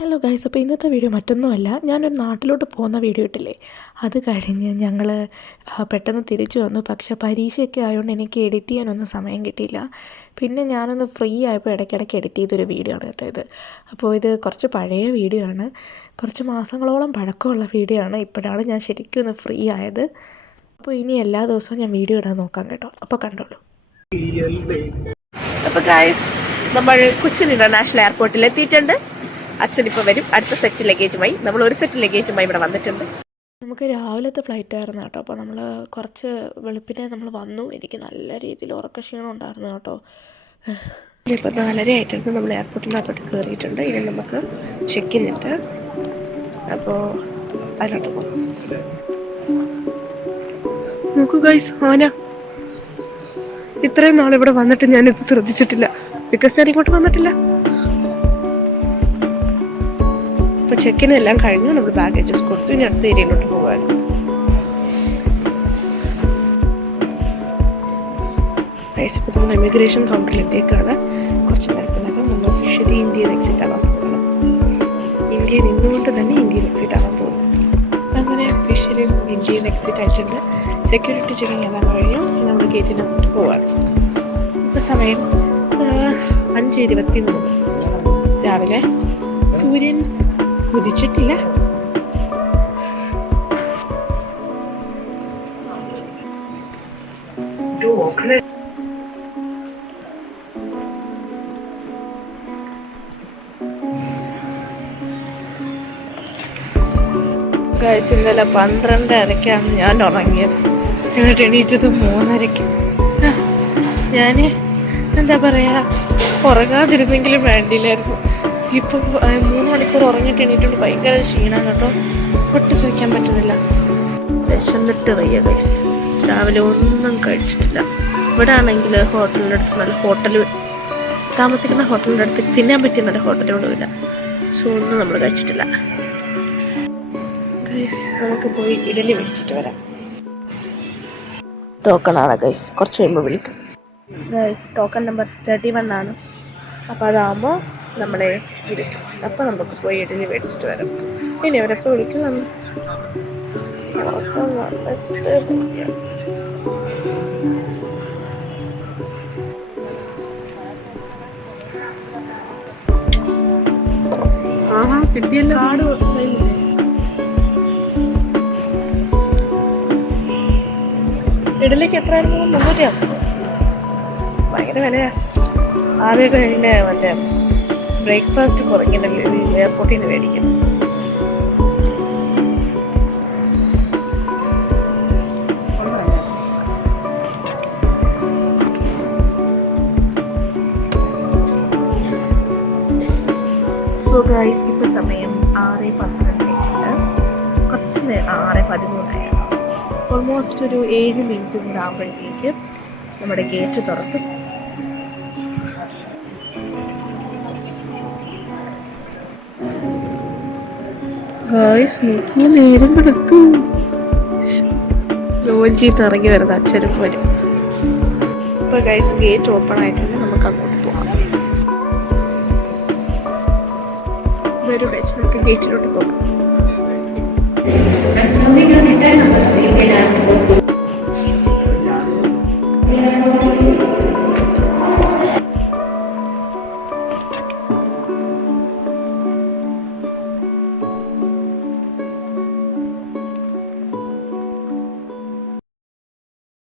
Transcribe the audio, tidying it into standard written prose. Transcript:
Hello guys, അപ്പോൾ ഇന്നത്തെ video മറ്റൊന്നുമല്ല, ഞാനൊരു നാട്ടിലോട്ട് പോകുന്ന വീഡിയോ ഇട്ടില്ലേ, അത് കഴിഞ്ഞ് ഞങ്ങൾ പെട്ടെന്ന് തിരിച്ചു വന്നു. പക്ഷേ പരീക്ഷയൊക്കെ ആയതുകൊണ്ട് എനിക്ക് എഡിറ്റ് ചെയ്യാനൊന്നും സമയം കിട്ടിയില്ല. പിന്നെ ഞാനൊന്ന് ഫ്രീ ആയപ്പോൾ ഇടയ്ക്കിടയ്ക്ക് എഡിറ്റ് ചെയ്തൊരു വീഡിയോ ആണ് കേട്ടോ ഇത്. അപ്പോൾ ഇത് കുറച്ച് പഴയ വീഡിയോ ആണ്, കുറച്ച് മാസങ്ങളോളം പഴക്കമുള്ള വീഡിയോ ആണ്. ഇപ്പോഴാണ് ഞാൻ ശരിക്കും ഒന്ന് ഫ്രീ ആയത്. അപ്പോൾ ഇനി എല്ലാ ദിവസവും ഞാൻ വീഡിയോ ഇടാൻ നോക്കാം കേട്ടോ, അപ്പോൾ കണ്ടോളൂ. അപ്പോൾ ഗൈസ്, നമ്മൾ കൊച്ചിൻ ഇൻ്റർനാഷണൽ എയർപോർട്ടിൽ എത്തിയിട്ടുണ്ട്. അച്ഛനിപ്പോൾ വരും അടുത്ത സെറ്റ് ലഗേജുമായി. നമ്മൾ ഒരു സെറ്റ് ലഗേജുമായി ഇവിടെ വന്നിട്ടുണ്ട്. നമുക്ക് രാവിലത്തെ ഫ്ലൈറ്റ് ആയിരുന്നു കേട്ടോ. അപ്പോൾ നമ്മൾ കുറച്ച് വെളുപ്പിനെ നമ്മൾ വന്നു. എനിക്ക് നല്ല രീതിയിൽ ഉറക്കക്ഷീണം ഉണ്ടായിരുന്നു കേട്ടോ. ഇപ്പോൾ 4:30 ആയിട്ടുണ്ട്. നമ്മൾ എയർപോർട്ടിനകത്തോട്ട് കയറിയിട്ടുണ്ട്. ഇനി നമുക്ക് ചെക്ക് ഇൻ ഉണ്ട്. അപ്പോൾ അതിലോട്ട് പോകും. നോക്കൂ ഗൈസ്, ആന. ഇത്രയും നാളിവിടെ വന്നിട്ട് ഞാനിത് ശ്രദ്ധിച്ചിട്ടില്ല, ബിക്കോസ് ഞാൻ ഇങ്ങോട്ട് വന്നിട്ടില്ല. അപ്പോൾ ചെക്കിനെല്ലാം കഴിഞ്ഞു. നമ്മൾ ബാഗേജസ് കൊടുത്തു. ഇനി അടുത്ത ഏരിയയിലോട്ട് പോകാൻ. ഇപ്പോൾ നമ്മൾ ഇമിഗ്രേഷൻ കൗണ്ടറിൽ എത്തിയേക്കാണ്. കുറച്ച് നേരത്തിനകം നമ്മൾ ഒഫീഷ്യലി ഇന്ത്യൻ എക്സിറ്റ് ആവാൻ പോകുന്നത്. ഇന്ത്യയിൽ നിന്നുകൊണ്ട് തന്നെ ഇന്ത്യൻ എക്സിറ്റ് ആവാൻ പോകുന്നത്. അങ്ങനെ ഒഫീഷ്യലി ഇന്ത്യൻ എക്സിറ്റ് ആയിട്ടുണ്ട്. സെക്യൂരിറ്റി ചെക്കിങ് എല്ലാം കഴിഞ്ഞു. നമ്മൾ ഗേറ്റിനകത്ത് പോവാണ്. ഇപ്പോൾ സമയം 5:23 രാവിലെ. സൂര്യൻ ഉദിച്ചിട്ടില്ല. ഗൈസ്, ഇന്നലെ 12:30 ഞാൻ ഉറങ്ങിയത്. എന്നിട്ട് എണീറ്റത് 3:30. ഞാൻ എന്താ പറയുക, ഉറങ്ങാതിരുന്നെങ്കിലും വേണ്ടിയില്ലായിരുന്നു. ഇപ്പം 3 മണിക്കൂർ ഉറങ്ങിയിട്ട് എണീറ്റുകൊണ്ട് ഭയങ്കര ക്ഷീണം കേട്ടോ. ഒട്ടും സഹിക്കാൻ പറ്റുന്നില്ല. വിശന്നിട്ട് വയ്യ ഗൈസ്. രാവിലെ ഒന്നും കഴിച്ചിട്ടില്ല. ഇവിടെ ആണെങ്കിൽ ഹോട്ടലിൻ്റെ അടുത്ത് നല്ല താമസിക്കുന്ന ഹോട്ടലിൻ്റെ അടുത്ത് തിന്നാൻ പറ്റിയ നല്ല ഹോട്ടലൊന്നുമില്ല. സോ ഒന്നും നമ്മൾ കഴിച്ചിട്ടില്ല ഗൈസ്. നമുക്ക് പോയി ഇഡലി മേടിച്ചിട്ട് വരാം. ടോക്കണാണ് ഗൈസ്, കുറച്ച് കഴിയുമ്പോൾ വിളിക്കും ഗൈസ്. ടോക്കൺ നമ്പർ 31 ആണ്. അപ്പോൾ അതാകുമ്പോൾ നമ്മളെ വിളിക്കും. അപ്പോൾ നമുക്ക് പോയി ഇഡലി മേടിച്ചിട്ട് വരാം. ഇനി അവരൊക്കെ വിളിക്കും. ഇഡലിക്ക് എത്രയായിരുന്നു? 300. ഭയങ്കര വിലയാ. ആദ്യമൊക്കെ ഇതിൻ്റെ മറ്റേ ബ്രേക്ക്ഫാസ്റ്റ് കുറങ്ങിയിട്ടല്ലേ എയർപോർട്ടിൽ നിന്ന് മേടിക്കും. സോ ഗൈസ്, ഇപ്പോൾ സമയം 6:12 കുറച്ച് നേരം 6:13 ഓൾമോസ്റ്റ് ഒരു 7 മിനിറ്റ് കൂടെ ആകുമ്പോഴത്തേക്ക് നമ്മുടെ ഗേറ്റ് തുറക്കും. ഗൈസ്, നോക്കൂ, നേരം എടുത്തു. ലോഞ്ചിന്ന് ഇറങ്ങി വരുന്ന അച്ഛനും വരും. ഇപ്പോൾ ഗൈസ്, ഗേറ്റ് ഓപ്പൺ ആയിട്ടുണ്ട്. നമുക്ക് അങ്ങോട്ട് പോകാം. വരൂ ഗൈസ്, നമുക്ക് ഗേറ്റിലോട്ട് പോകാം.